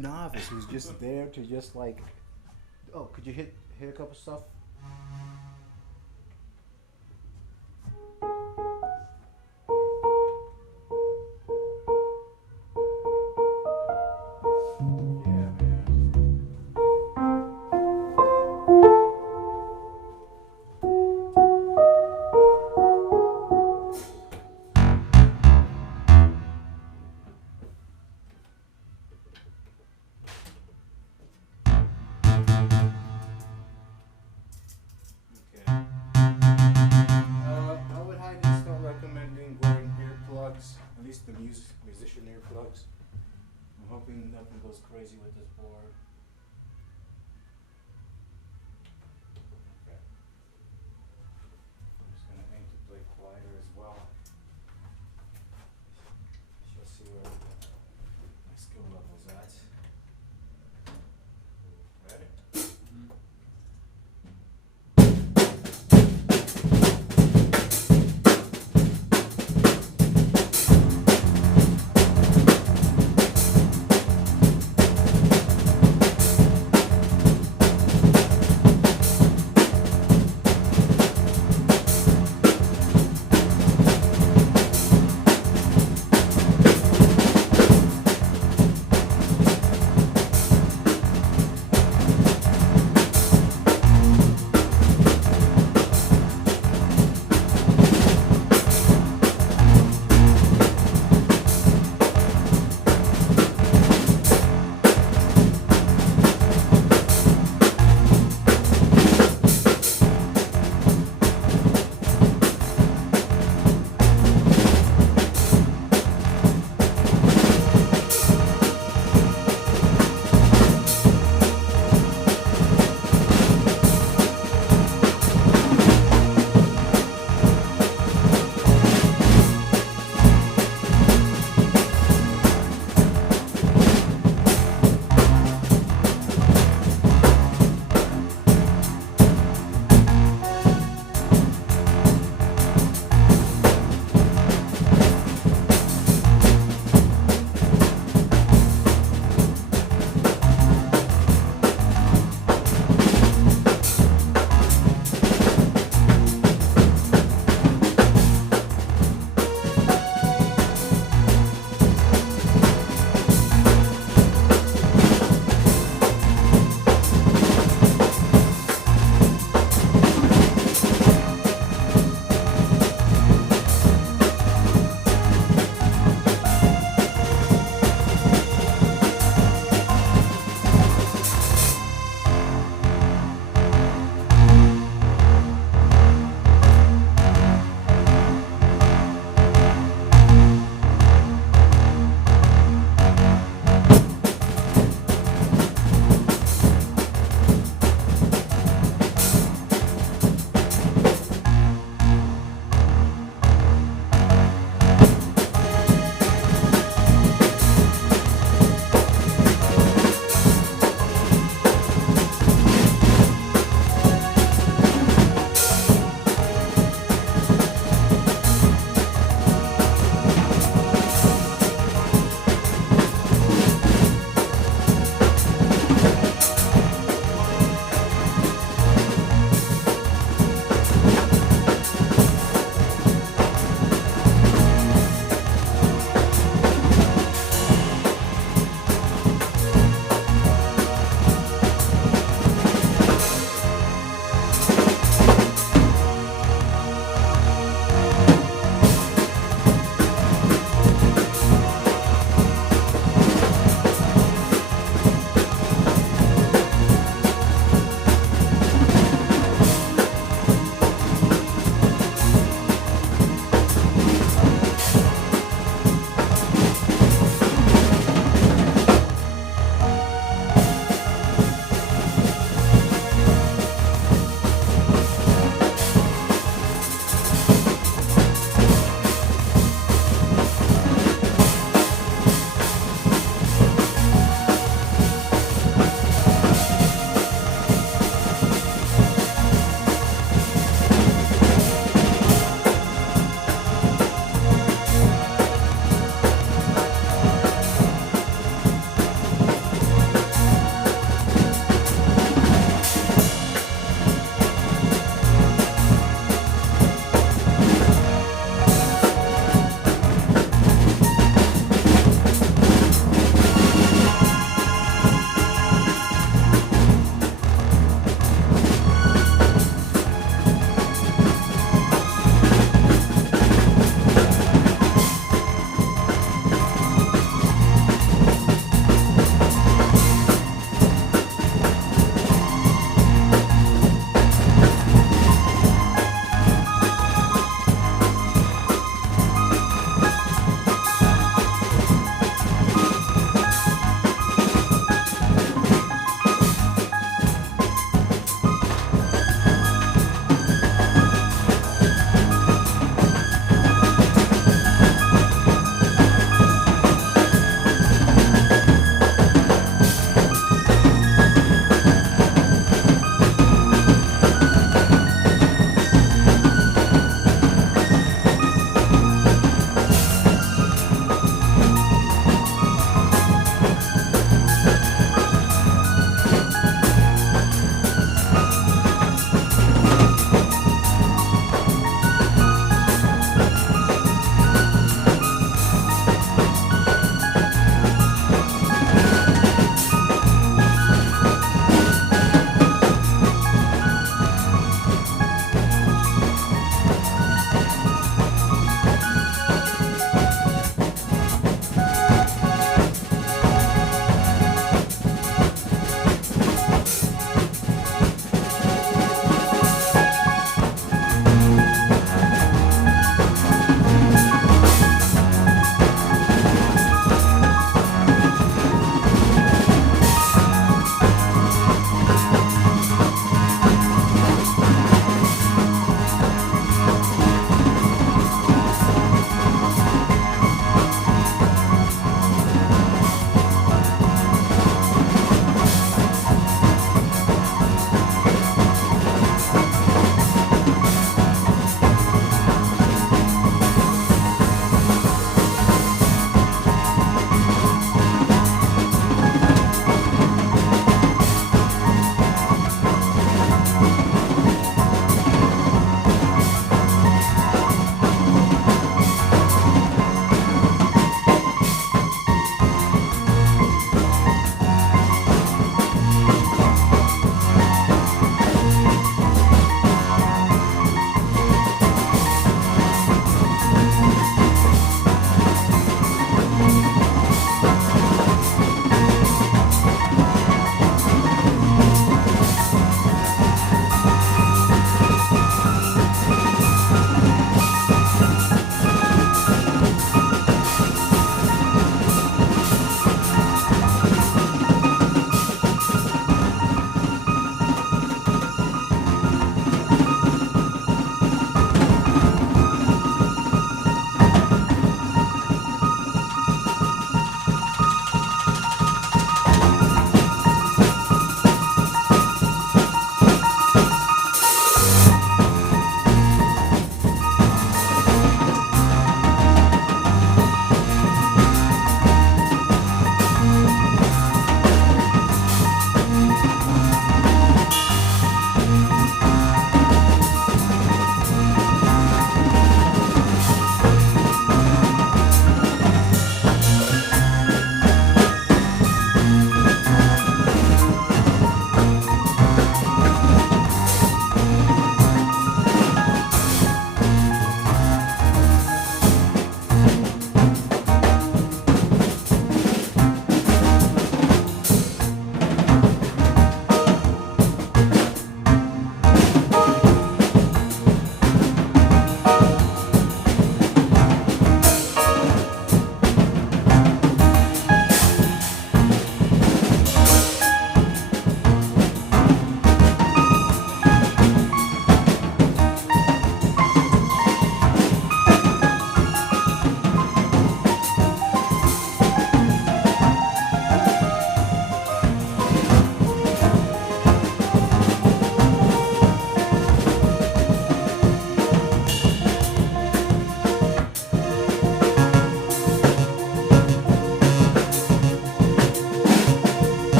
novice who's just there to just like, oh, could you hit a couple stuff? At least the musician earplugs. I'm hoping nothing goes crazy with this board. Okay. I'm just gonna aim to play quieter as well. Shall see where my skill level's at. Ready?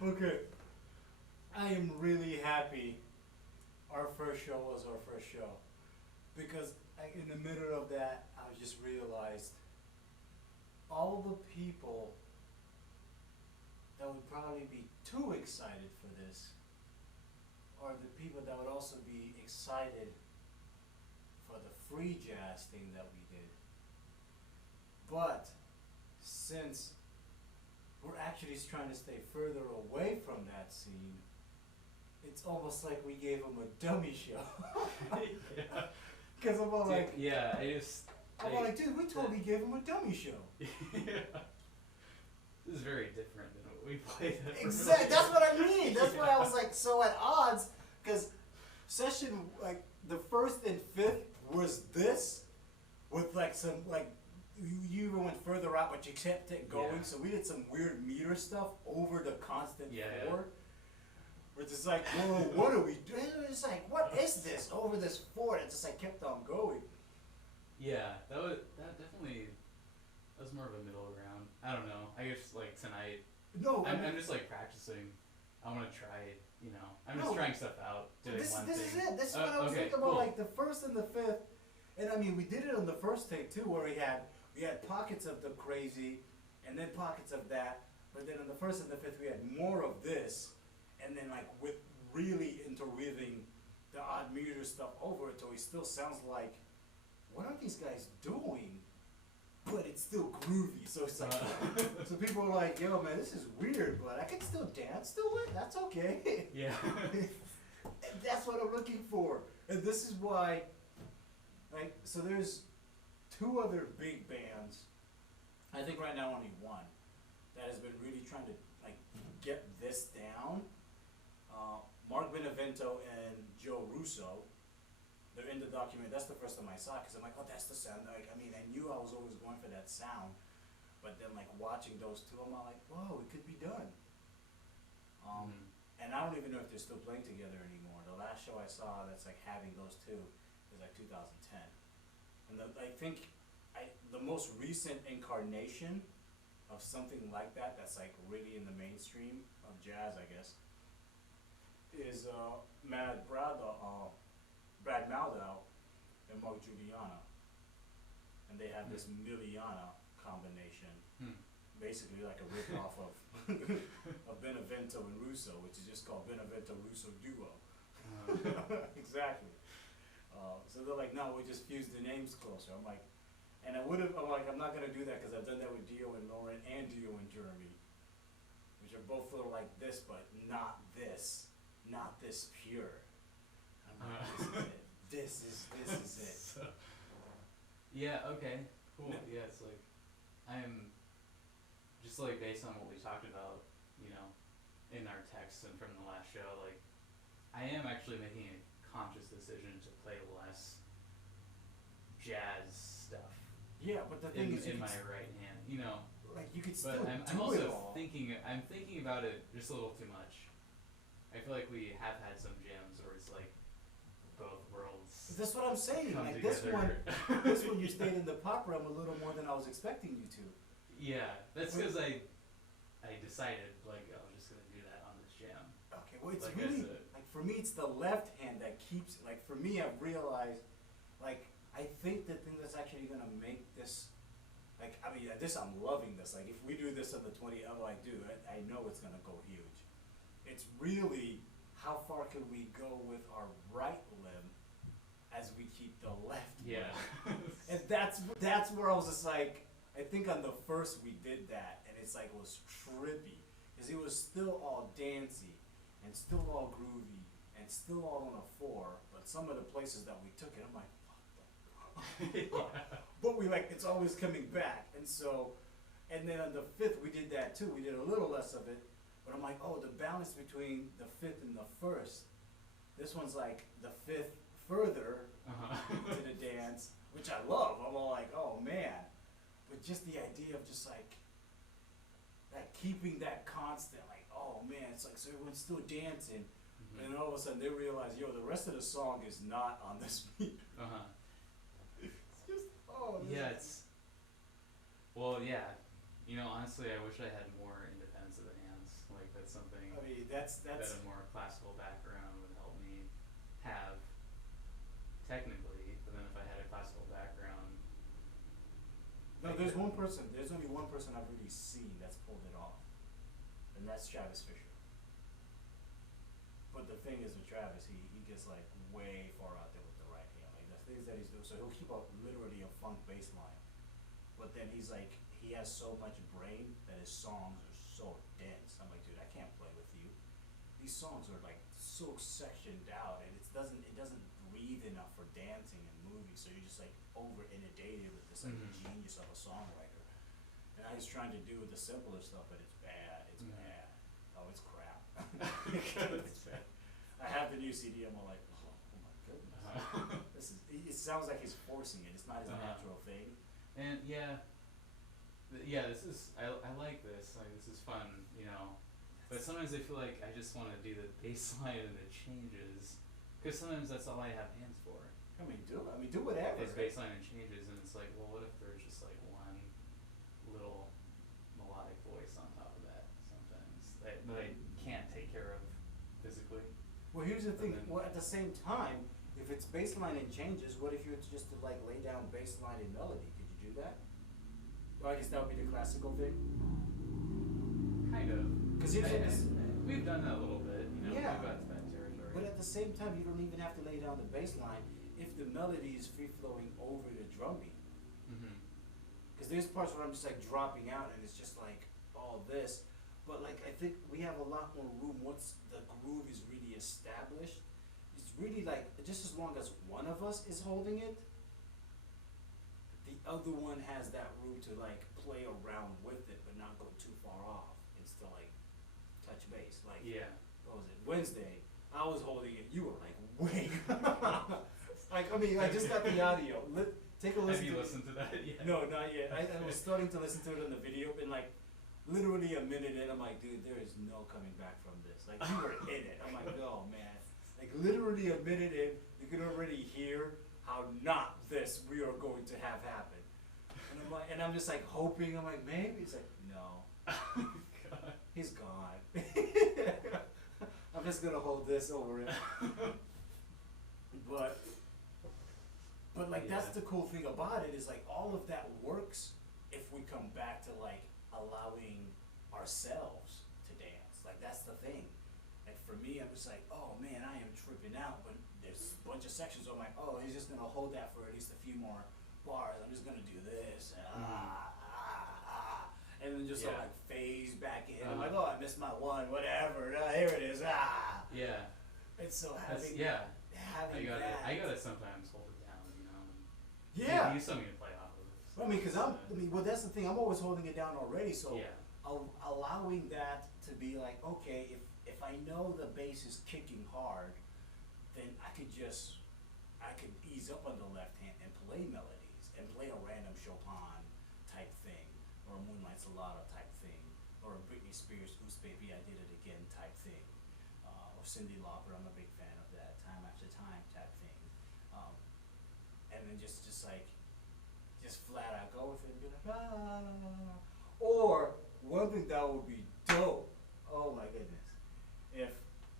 Okay. I am really happy our first show was our first show. Because in the middle of that, I just realized all the people that would probably be too excited for this are the people that would also be excited for the free jazz thing that we did. But since we're actually trying to stay further away from that scene, it's almost like we gave them a dummy show. Yeah. Because I'm all Dude, like, yeah, I'm all like, dude, we totally gave them a dummy show. Yeah. This is very different than what we played. Exactly, that's what I mean. That's why I was like so at odds, because session like the first and fifth was this, with like some like you even went further out, but you kept it going. Yeah. So we did some weird meter stuff over the constant Yeah. four. We're just like, whoa, what are we doing? It's like, what is this over this four? It just like kept on going. Yeah, that definitely was more of a middle ground. I don't know. I guess like tonight. No, I'm just like practicing. I want to try it. You know, I'm just No. trying stuff out, doing This one is thing. it. This is what I was okay, thinking about, cool. like the first and the fifth. And I mean, we did it on the first take too, where we had pockets of the crazy, and then pockets of that. But then on the first and the fifth, we had more of this, and then like with really interweaving the odd meter stuff over it, so it still sounds like, what are these guys doing? But it's still groovy. So it's like, so people are like, yo, man, this is weird, but I can still dance to it. That's okay. Yeah. That's what I'm looking for. And this is why, like, so there's two other big bands, I think right now only one, that has been really trying to, like, get this down. Mark Benevento and Joe Russo, they're in the document. That's the first time I saw it, because I'm like, oh, that's the sound. Like, I mean, I knew I was always going for that sound, but then, like, watching those two, I'm like, whoa, it could be done. And I don't even know if they're still playing together anymore. The last show I saw that's, like, having those two is, like, 2010. And I think the most recent incarnation of something like that, that's, like, really in the mainstream of jazz, I guess, is Brad Maldau and Mark Juliana, and they have this Miliana combination, basically like a rip-off of of Benevento and Russo, which is just called Benevento Russo Duo. Exactly. So they're like, no, we just fused the names closer. I'm like, and I'm not gonna do that because I've done that with Dio and Lauren and Dio and Jeremy, which are both sort of like this, but not this pure. I'm like, this is it. So, yeah, okay, cool. Yeah, it's like, I'm just like based on what we talked about, you know, in our texts and from the last show, like, I am actually making a conscious decision to play less jazz stuff. Yeah, but the thing is, in my right hand, you know. Like, you could still but I'm do it also all. thinking about it just a little too much. I feel like we have had some jams where it's like both worlds. That's what I'm saying. Come Like together. this one, you stayed in the pop realm a little more than I was expecting you to. Yeah, that's because I decided, like, I was just gonna do that on this jam. Okay, well, it's Like really like, for me, it's the left hand that keeps. Like, for me, I've realized, like, I think the thing that's actually gonna make this, like, I mean, this, I'm loving this. Like, if we do this on the 20th, I know it's gonna go huge. It's really, how far can we go with our right limb as we keep the left Yeah. limb? And that's where I was just like, I think on the first we did that, and it's like, it was trippy, because it was still all dancey, and still all groovy, and still all on a 4, but some of the places that we took it, I'm like, what the fuck? But we, like, it's always coming back, and so, and then on the 5th we did that too, we did a little less of it, but I'm like, oh, the balance between the 5th and the 1st, this one's like the 5th further to the dance, which I love. I'm all like, oh man. But just the idea of just like keeping that constant, like, oh man, it's like, so everyone's still dancing, and then all of a sudden they realize, yo, the rest of the song is not on this beat. It's just, oh. Yeah, well, yeah. You know, honestly, I wish I had more independence of the hands. Like, that's something I mean, that's that a more classical background would help me have technically, but then if I had a classical background. no. There's only one person I've really seen that's pulled it off, and that's Travis Fisher. But the thing is with Travis, he gets like way far out there with the right hand, like the things that he's doing. So he'll keep up literally a funk bass line, but then he's like, he has so much brain that his songs are so dense. I'm like, dude, I can't play with you. These songs are like so sectioned out, and it doesn't breathe enough for dancing and moving. So you're just like over inundated with this like genius of a songwriter. And I was trying to do the simpler stuff, but it's bad. It's bad. Oh, it's crap. It's bad. I have the new CD. I'm all like, oh my goodness. It sounds like he's forcing it. It's not his natural thing. And yeah, I like this. Like, this is fun, you know. But sometimes I feel like I just want to do the bass line and the changes, because sometimes that's all I have hands for. I mean, do whatever. Is bass line and changes, and it's like, well, what if there's just like one little melodic voice on top of that sometimes that I can't take care of physically. Well, here's the thing. Well, at the same time, if it's bass line and changes, what if you were just to like lay down bass line and melody? Could you do that? Well, I guess that would be the classical thing. Kind of. Because we've done that a little bit, you know. Yeah. We've got to that territory. But at the same time, you don't even have to lay down the bass line if the melody is free flowing over the drum beat. Because there's parts where I'm just like dropping out, and it's just like all this. But like, I think we have a lot more room once the groove is really established. It's really like, just as long as one of us is holding it, the other one has that room to like play around with it, but not go too far off. It's to like touch base. Like, Yeah. what was it? Wednesday, I was holding it. You were like, wait. Like, I mean, I just got the audio. Take a listen. Have you to listened to that yet? No, not yet. I was starting to listen to it on the video, and like, literally a minute in, I'm like, dude, there is no coming back from this. Like, you were in it. I'm like, oh man. Like, literally a minute in, you can already hear how not this we are going to have happen. And I'm like, and I'm just like hoping. I'm like, maybe. He's like, no. God. He's gone. I'm just gonna hold this over it. But like, that's the cool thing about it, is like all of that works if we come back to like allowing ourselves to dance. Like, that's the thing. Like, for me, I'm just like, oh man, I am tripping out, but there's a bunch of sections where I'm like, oh, he's just gonna hold that for at least a few more bars. I'm just gonna do this, and then just Yeah. like phase back in. I'm like, oh, I missed my one, whatever. Here it is. Yeah. It's so That's, having yeah. having that. I gotta sometimes hold it down, you know. Yeah. Use something to play off of. I mean, well, that's the thing. I'm always holding it down already, so Yeah. allowing that to be like, okay, if I know the bass is kicking hard, then I could ease up on the left hand and play melodies and play a random Chopin type thing, or a Moonlight Sonata type thing, or a Britney Spears Goose Baby I Did It Again type thing, or Cyndi Lauper. I'm a big fan of that, Time After Time type thing, and then just flat out go with it and be like, Or one thing that would be dope, oh my goodness, if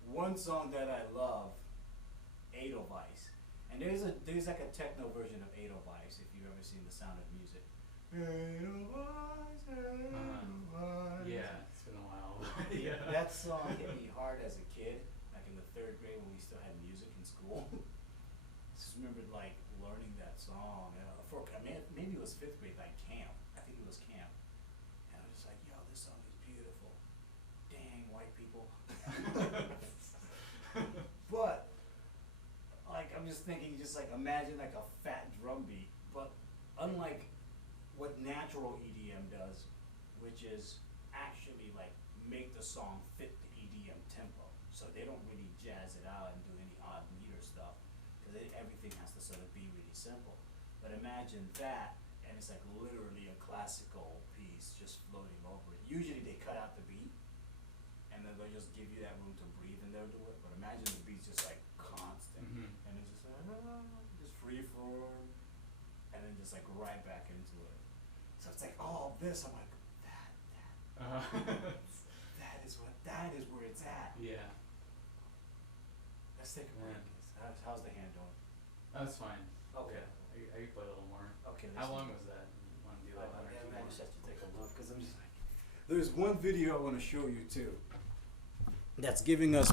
one song that I love, Edelweiss, and there's like a techno version of Edelweiss, if you've ever seen The Sound of Music. Edelweiss, Edelweiss. Yeah, it's been a while. Yeah, that song hit me hard as a kid, like in the 3rd grade when we still had music in school. I just remembered like learning that song. Maybe it was 5th grade, like camp. I think it was camp. And I was just like, yo, this song is beautiful. Dang, white people. But like, I'm just thinking, just like imagine like a fat drum beat, but unlike what natural EDM does, which is actually like make the song fit the EDM tempo. So they don't really jazz it out and do any odd meter stuff, because everything has to sort of be really simple. But imagine that, and it's like literally a classical piece just floating over it. Usually they cut out the beat, and then they'll just give you that room to breathe and they'll do it. But imagine the beat's just like constant, and it's just like, just free form, and then just like right back into it. So it's like all this, I'm like, that is where it's at. Yeah. Let's take a break. How's the hand doing? That's fine. Okay. Yeah. I could play a little more. Okay. How long was that? You want to do like one or two I more? just have to take a look, because I'm just like, there's one video I want to show you too that's giving us